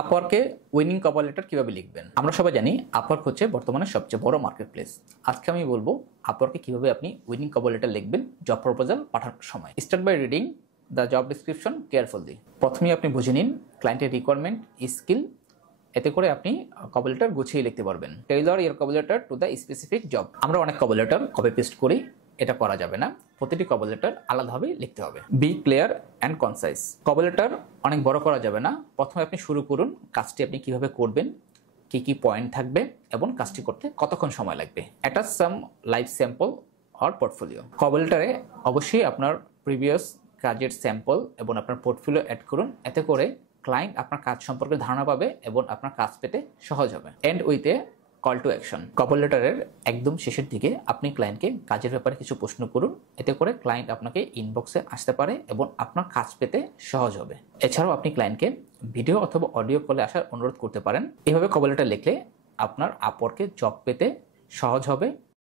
আপওয়ার্কে winning cover letter কিভাবে লিখবেন? আমরা সবাই জানি আপওয়ার্ক হচ্ছে বর্তমানে সবচেয়ে বড় মার্কেট প্লেস। আজকে আমি বলবো আপওয়ার্কে কিভাবে আপনি উইনিং কভার লেটার লিখবেন জব প্রপোজাল পাঠানোর সময়। Start by reading the job description carefully. প্রথমেই আপনি বুঝে নিন ক্লায়েন্টের রিকোয়ারমেন্ট, স্কিল। এতে করে আপনি কভার লেটার গুছিয়ে লিখতে পারবেন। Taylor your cover letter to the specific job. আমরা অনেক কভার লেটার কপি পেস্ট করি, এটা করা যাবে না। প্রতিটি কভার লেটার আলাদাভাবে লিখতে হবে। Be clear and concise. Cover letter অনেক বড় করা যাবে না। প্রথমে আপনি শুরু করুন কাজটি আপনি কিভাবে করবেন, কি কি পয়েন্ট থাকবে এবং কাজটি করতে কতক্ষণ সময় লাগবে। Attach some live sample or portfolio. Cover লেটারে অবশ্যই আপনার প্রিভিয়াস কাজের স্যাম্পল এবং আপনার পোর্টফোলিও অ্যাড করুন। এতে করে ক্লায়েন্ট আপনার কাজ সম্পর্কে ধারণা পাবে এবং আপনার কাজ পেতে সহজ হবে। End with a call to action. Cover লেটারের একদম শেষের দিকে আপনি ক্লায়েন্টকে কাজের ব্যাপারে কিছু প্রশ্ন করুন। এতে করে ক্লায়েন্ট আপনাকে ইনবক্সে আসতে পারে এবং আপনার কাজ পেতে সহজ হবে। এছাড়াও আপনি ক্লায়েন্টকে ভিডিও অথবা অডিও কলে আসার অনুরোধ করতে পারেন। এভাবে কভার লেটার লিখলে আপনার আপওয়ার্কে জব পেতে সহজ হবে